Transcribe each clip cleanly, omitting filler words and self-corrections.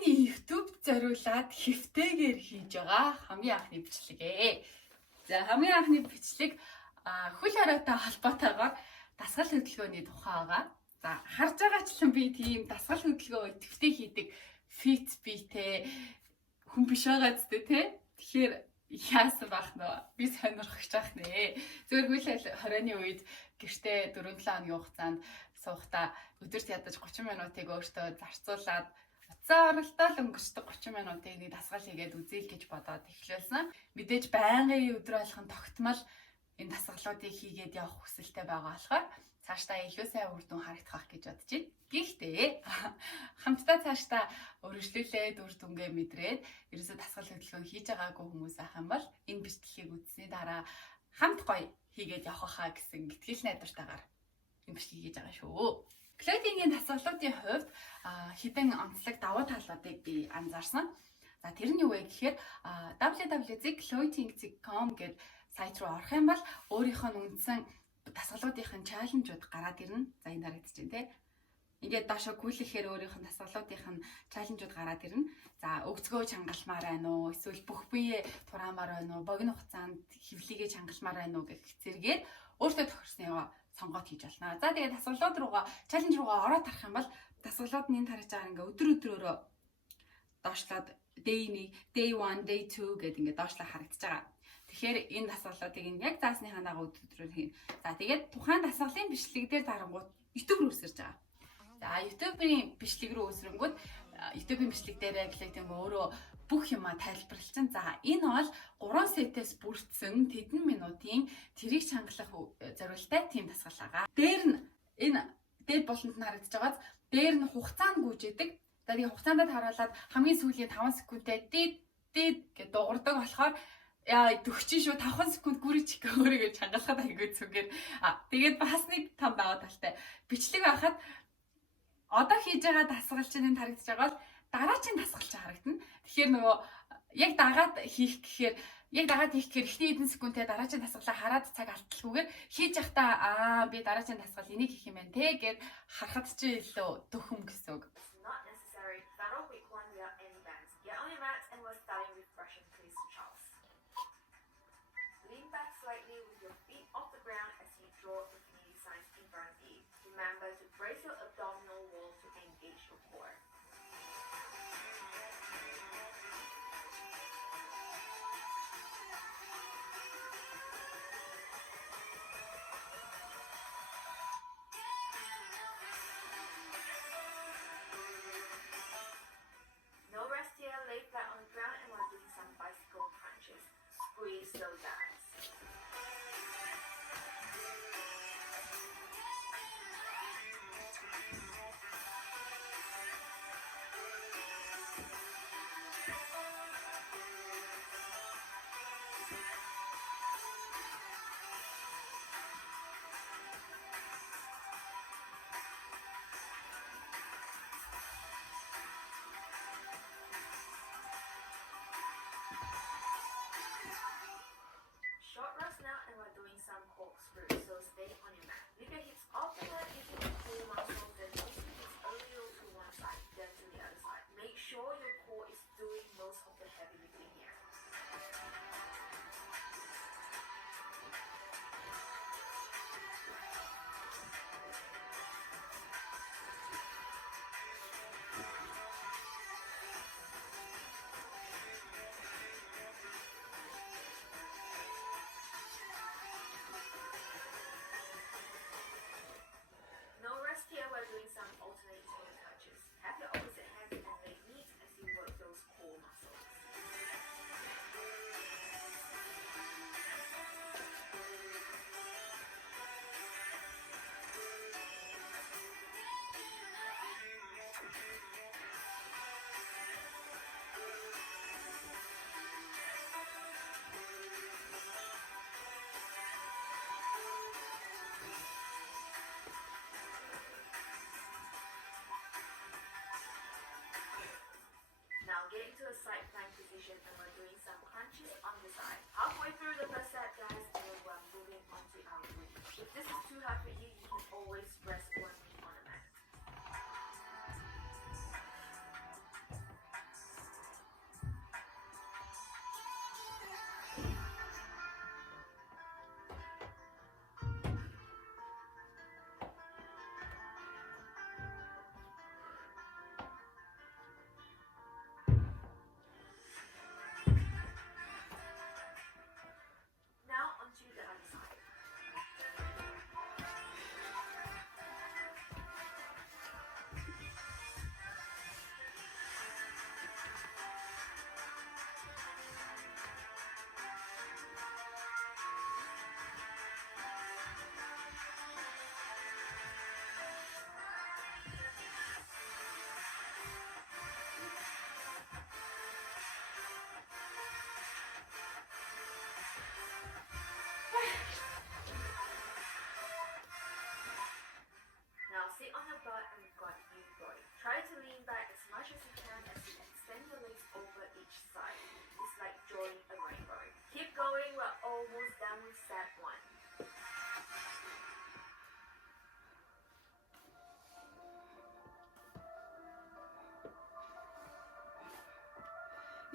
Миний YouTube зориулаад хэвтэйгээр хийж байгаа хамгийн анхны бичлэгээ. За хамгийн анхны бичлэг хөл хоройтой холбоотойгоор дасгал хөдөлгөөний тухай байгаа. За харж байгаачлан би тийм дасгал хөдөлгөөн идэвхтэй хийдэг fit битэй хүн биш байгаа зү тэ. Тэгэхээр яасан байх нөө? Би сонирхож байх нэ. Зөвхөн хөл хоройны үед гэртээ 4-7 хоногийн хугацаанд суухдаа өдөрт ядаж 30 минутыг өөртөө зарцуулаад утсаа оролдоод өнгөрчдөг 30 минутыг нэг дасгал хийгээд үзье гэж бодоод эхлүүлсэн. Мэдээж байнгын өдөр болгон тогтмол энэ дасгалуудыг хийгээд явах хүсэлтэй байгаа болохоор цаашдаа илүү сайн үр дүн харагдах гэж бодож байна. Гэхдээ хамтдаа цаашдаа өргөжлүүлээд үр дүнгээ мэдрээд ерөөсөө дасгал хөдөлгөөн хийж байгаагүй хүмүүс ах юм бол энэ бичлэгийг үзсний дараа хамт гоё хийгээд явах хаа гэсэн итгэл найдвартайгаар энэ бичлэгийг хийж байгаа шүү. Клодингийн дасгалуудын хувьд хэдэн онцлог давуу талуудыг би анзаарсан. За тэр нь юу вэ гэхээр www.clothing.com гэдэг сайт руу орох юм бол өөрийнх нь үндсэн дасгалуудын чаленжууд гараад ирнэ. За энэ харагдаж байна те. Ингээд доошо гүйлэхээр өөрийнх нь дасгалуудын чаленжууд гараад ирнэ. За өгцгөө чангалмаар байна уу? Эсвэл бүх биеэ тураамаар байна уу? Богино хугацаанд хөвлөгээ чангалмаар байна уу гэх зэргээр өөртөө тохирсныгоо сонгоод хийж болно. За тэгээд дасгалууд руугаа чаленж руугаа ороод тарах юм бол дасгалууд нь тарж байгаа ингээ өдөр өдрөөрөө доошлоод day 1, day 1, day 2 гэдэг ингээ доошлоо харагдаж байгаа. Тэгэхээр энэ дасгалуудыг яг заасныхаа дагуу өдөр өдрөөр хийн. За тэгээд тухайн дасгалын бичлэг дээр дарангууд YouTube руу үсэрж байгаа. За YouTube-ийн бичлэг рүү үсрэнгүүт YouTube-ийн бичлэг дээр яг өөрөө бүх юма тайлбарлалцсан. За энэ бол 3 сетээс бүрдсэн тэдэн минутын тэрийг чангалах зорилттой тийм дасгал байгаа. Дээр нь энэ дээд болонд нь харагдаж байгааз дээр нь хугацаанд гүйжээдэг. За тийм хугацаанд харуулад хамгийн сүүлийн 5 секундтэй дээд гэж дуурдаг болохоор яа 40 шүү 5 секунд гүрийч өөрийгөө чангалахад айгүй зүгээр. Тэгээд бас нэг том даваа талтай бичлэг байхад одоо хийж байгаа дасгал чинь энэ харагдаж байгаа бол дараачийн дасгал чинь харагдана. Тэгэхээр нөгөө яг дагаад хийх гэхээр ихний хэдэн секундтэй дараачийн дасгалаа хараад цаг алдалгүйгээр хийж явахдаа би дараачийн дасгал энийг хийх юм байна те гэд харахад чи илүү дөхөм гэсэн үг. Remember to brace your abdominal wall to engage your core. No rest here, lay flat on the ground and we're doing some bicycle crunches. Squeeze those abs. Short rest now and we're doing some corkscrews, so stay on your mat. Leave your hips off the mat using your core muscles, then move your hips a little to one side, then to the other side. Make sure your core is doing most of the heavy lifting here. No rest here, we're doing some alternate shoulder touches. Have your opposite hand and leg meet as you work those core muscles. Now get into a side plank position and we're doing some crunches on the side. Halfway through the first set, guys, and we're moving on to our glute. If this is too hard for you, you can always rest one knee on the mat.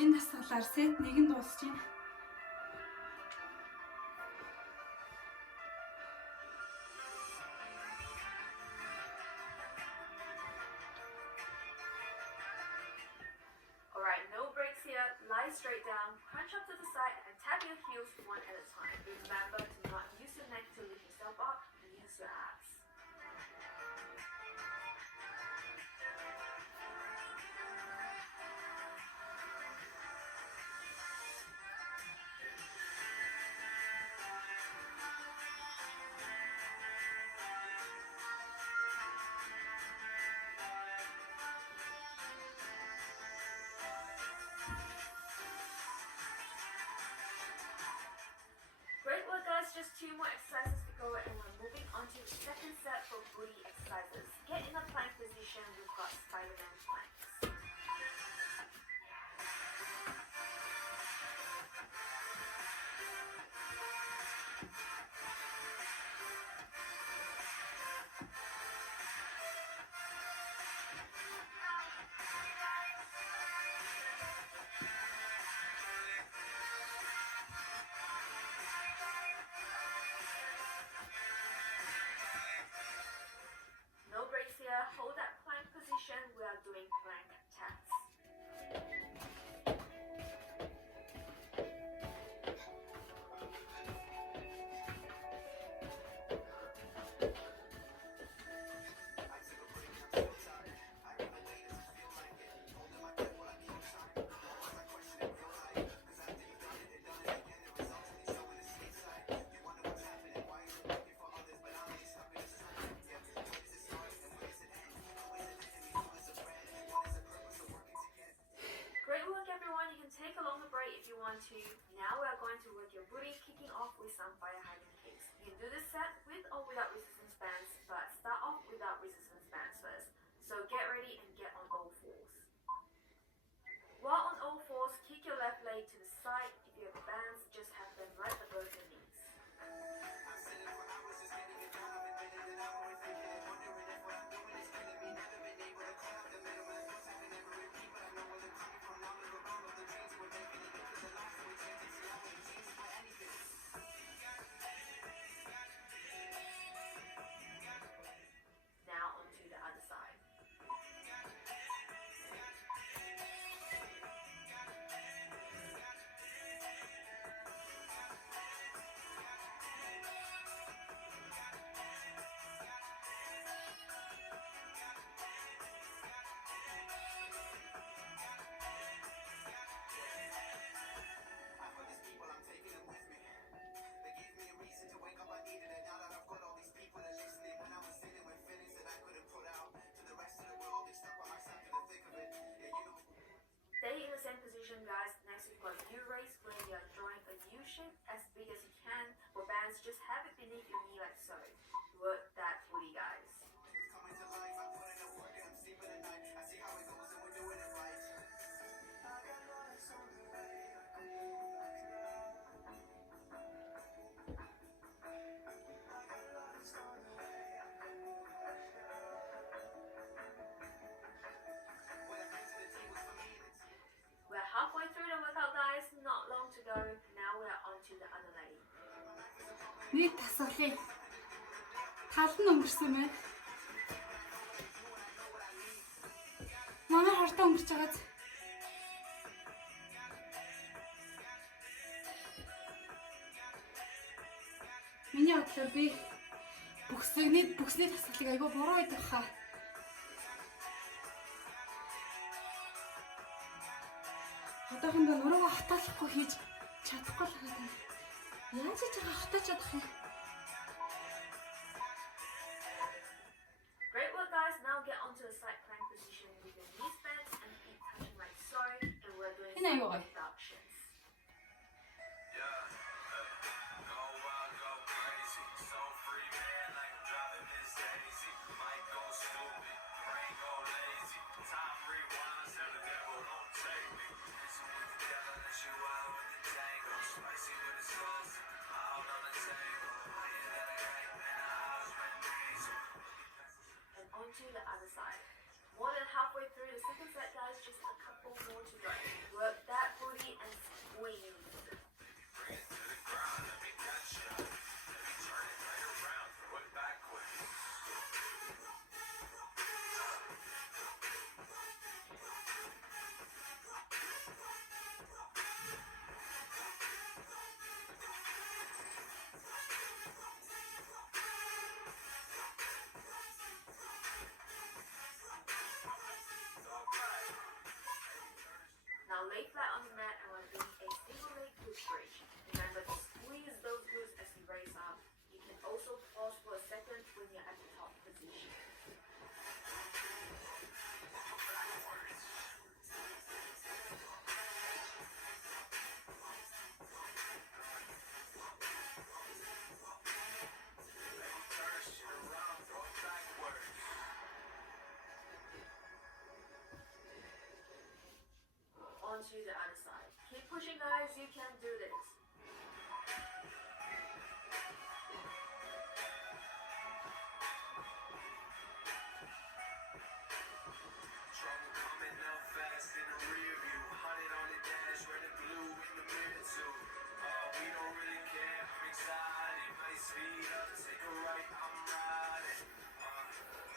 Энэ дасгалаар сет 1 нь дуусч байна. Alright, no breaks here. Lie straight down, crunch up to the side, and tap your heels one at a time. Remember to not use your neck to lift yourself up, use your abs. Great work, guys. Just 2 more exercises to go, and we're moving on to the second set for booty exercises. Get in a plank position. We've got Spider-Man planks. No breaks here. Hold that plank position. We are doing plank taps. Great work, everyone. You can take a longer break if you want to. Now we are going to work your booty, kicking off with some fire hydrant kicks. You can do this set with or without resistance bands, but start off without resistance bands first. So get ready and get on all fours. While on all fours, kick your left leg to the side. If you have bands, just have them right above your knees. Now onto the other side. Stay in the same position, guys. Next, we've got U-raise, where you are drawing a U shape as big as you can. For bands, just have it beneath your knee like so. Work that booty, guys. We're halfway through the workout, guys. Not long to go. Now we're on to the other leg. Нэг тасгалыг тал нь өнгөрсөн байна. Манай хортоо өнгөрч байгааз. Миний бодлоор би бүксний тасгалыг айгүй буруу идэх хаа. Одоохондоо нуруугаа хотоолохгүй хийж чадахгүй л байгаа юм. Яаж ч яга хотооч чадах юм. Great work, guys. Now get onto a side plank position with your knees bent and feet touching like so. And we're doing Cái này some rồi. abductions. And onto the other side. More than halfway through the second set, guys. Just a couple more to go. Work that onto the other side. Keep pushing, guys. You can do this. Trouble coming up fast in the rear view. 100 on the dash, red and blue in the mirror too. We don't really care. I'm excited. Might speed up, take a right. I'm riding.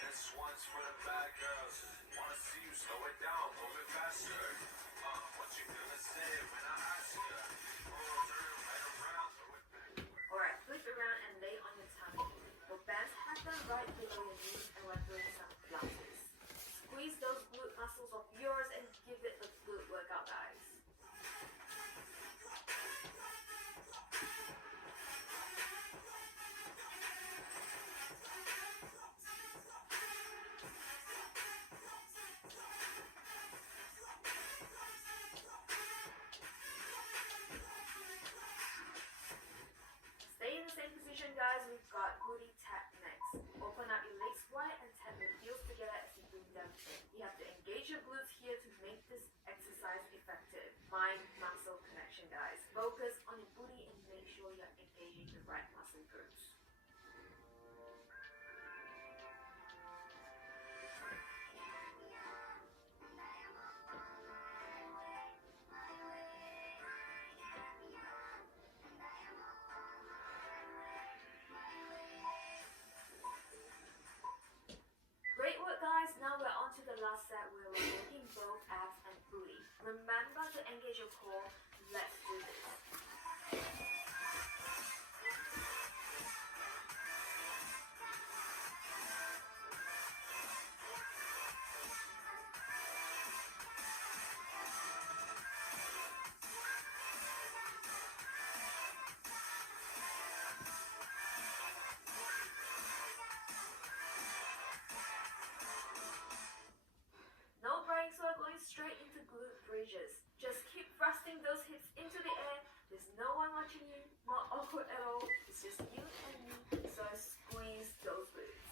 This one's for the bad girls. Wanna see you slow it down, move it faster. What you gonna say when I ask you? Turn right around, throw it back. Alright, flip around and lay on your tummy. Your bands have them right below your knees and we're doing some pilates. Squeeze those glute muscles of yours and give it a glute workout, guys. Stay in the same position, guys. We've got booty tap next. Open up your legs wide and tap your heels together as you bring them in. You have to engage your glutes here to make this exercise effective. Mind-muscle connection, guys. Focus on your booty and make sure you're engaging the right muscle groups. Great work, guys. Now we're on to the last set where we're working both abs and booty. Remember to engage your core. Let's do this. No breaks, we're going straight into glute bridges. Just keep thrusting those hips into the air. There's no one watching you, not awkward at all. It's just you and me, so squeeze those glutes.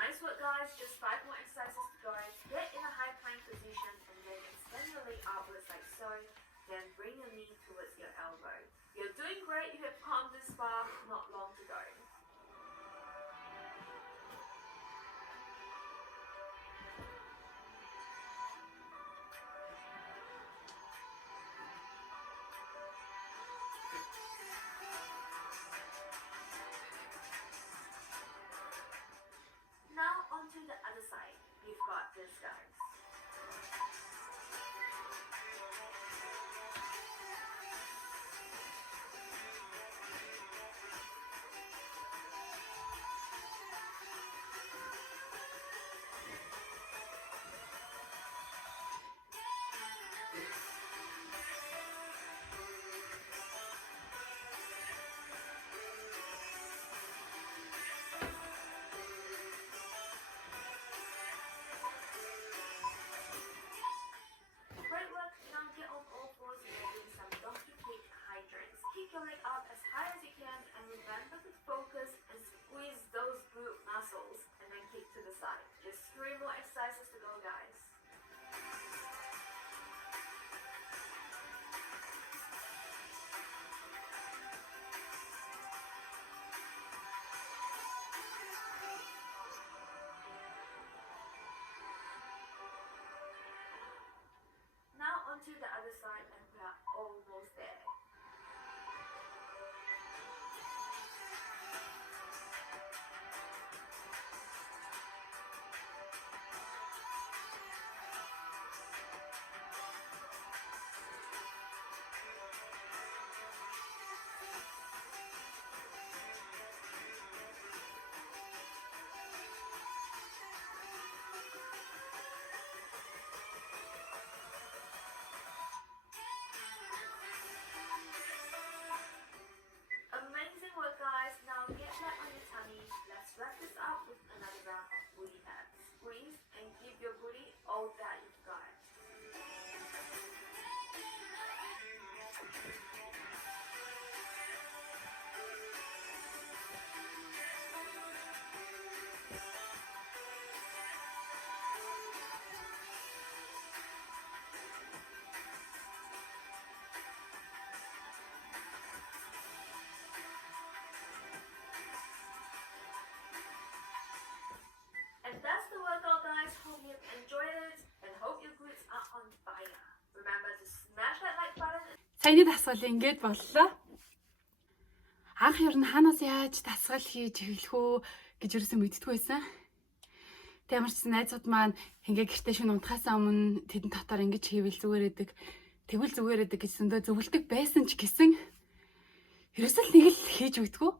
Nice work, guys. Just 5 more exercises to go. Get in a high plank position and then extend your leg upwards like so. Then bring your knee towards your elbow. You're doing great. You have come this far. Not long to go. Now onto the other side. You've got this, guys. Great work. Now get on all fours and we're doing some donkey kick hydrants. Kick your leg up as high as you can and remember to focus and squeeze those glute muscles and then kick to the side. Just 3 more exercises to go, guys. Now onto the other side and we are almost there. get flat on your tummy, let's wrap this up with another round of booty taps. Squeeze and give your booty all that you've got. And that's the workout, guys. Hope you've enjoyed it and hope your glutes are on fire. Remember to smash that like button. Саяны дасгал ингээд боллоо. Анх ер нь хаанаас яаж дасгал хийж эхлэх үү гэж юусэн мэддэггүй байсан. Тэгмэр ч найзууд маань ингээ гэртээ шөнө унтахаасаа өмнө тэдэн дотор ингэж хийвэл зүгээр эдэг. Тэгвэл зүгээр эдэг гэж зөндөө зөвлөдөг байсан ч гэсэн ерөөсөл нэг л хийж өгдөггүй.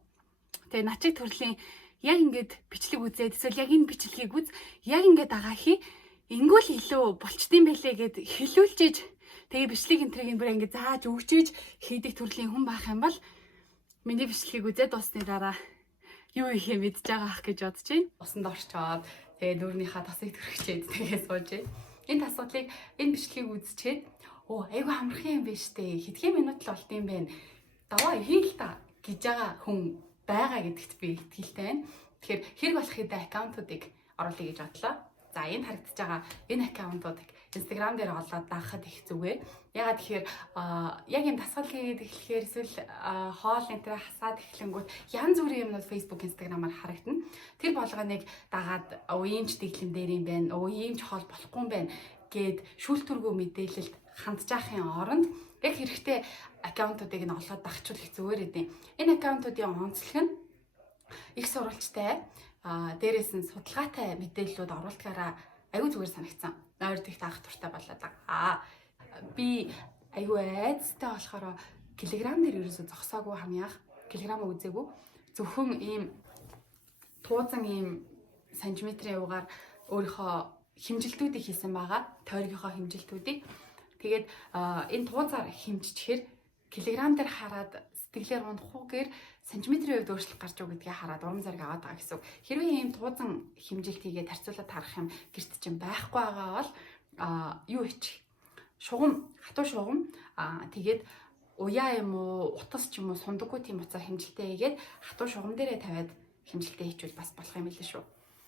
Тэгээ начиг төрлийн яг ингээд бичлэг үзээд эсвэл яг энэ бичлэгийг үз яг ингээд агаа хий ингүүл илүү болчдсон байлээ гэд хэлүүлжээж тэгээ бичлэг энтрийг бүр ингээд зааж өгчээж хийдэг төрлийн хүн байх юм бол миний бичлэгийг үзээд дуусны дараа юу их юм мэдж байгаа ах гэж бодож байна. Усанд орчоод тэгээ нүүрнийхаа тасыг төрчихээд тэгээ сууж байна. Энэ тасгалыг энэ бичлэгийг үзчихэд айгүй амархан юм байна штэ. Хэдхэн минут л болт юм бэ? Даваа хийл та гэж байгаа хүн байгаа гэдэгт би итгэлтэй байна. Тэгэхээр хэрэг болох хэдэн аккаунтуудыг оруулъя гэж бодлоо. За энд харагдаж байгаа энэ аккаунтуудыг Instagram дээр олоод дагахад их зүгээр. Ягаад тэгэхээр яг юм дасгал хийгээд эхлэхээр эсвэл хоол энтрэ хасаад эхлэнгүүт янз бүрийн юмнууд Facebook, Instagram-аар харагдана. Тэр болгоныг дагаад иймч дэглэн дээр юм байна. Иймч хоол болохгүй юм байна гэд шүүлтүргүй мэдээлэлд хандж яахын оронд яг хэрэгтэй аккаунтуудыг нь олоод дагчвал их зүгээр эдэн. Энэ аккаунтуудын онцлог нь их сурвалжтай, дээрээс нь судалгаатай мэдээллүүд оруулдгаараа аюу зүгээр санагдсан. Ойр дэх таах туртай болоод байгаа. Би аюу айцтай болохоор килограмм дээр ерөөсө зогсоогүй хамяах, килограмм үзээгүй. Зөвхөн ийм туузан ийм сантиметрийн угаар өөрийнхөө хэмжилтүүдийг хийсэн байгаа. Тойргийнхоо хэмжилтүүдийг. Тэгээд энэ туузаар хэмжчихээр килограмм дээр хараад сэтгэлээр унахгүйгээр сантиметрийн хувьд өөрчлөлт гарч уу гэдгийг хараад урам зориг аваад байгаа гэсэн үг. Хэрвээ ийм туузан хэмжилт хийгээд харьцуулаад харах юм гэрт чинь байхгүй байгаа бол юу хийчих? Шугам, хатуу шугам тэгээд уяа юм уу, утас ч юм уу сундаггүй тийм уцаар хэмжилтээ хийгээд хатуу шугам дээрээ тавиад хэмжилтээ хийчихвэл бас болох юм билээ шүү.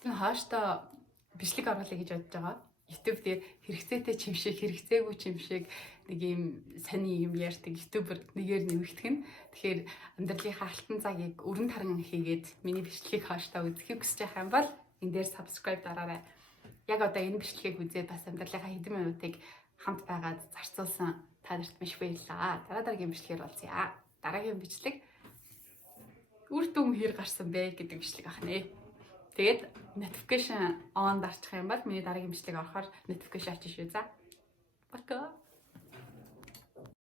Энэ хааштай бичлэг оруулъя гэж бодож байгаа. YouTube дээр хэрэгцээтэй чимшиг, хэрэгцээгүй чимшиг нэг юм сони юм ярьдаг ютубер нэгээр нэмэгдэх нь. Тэгэхээр амьдралынхаа алтан цагийг өрн таран хийгээд миний бичлэгийг хааштай үзэхийг хүсэж байгаа юм бол энэ дээр subscribe дараарай. Яг одоо энэ бичлэгийг үзээд бас амьдралынхаа хэдэн минутыг хамт байгаад зарцуулсан та нарт маш баярлалаа. Дараагийн бичлэгээр уулзъя. Дараагийн бичлэг үр дүн хэр гарсан бэ гэдэг бичлэг ахнэ. Тэгээд notification on дарчих юм бол миний дараагийн бичлэг орохоор notification ачиж шүү за. Пока.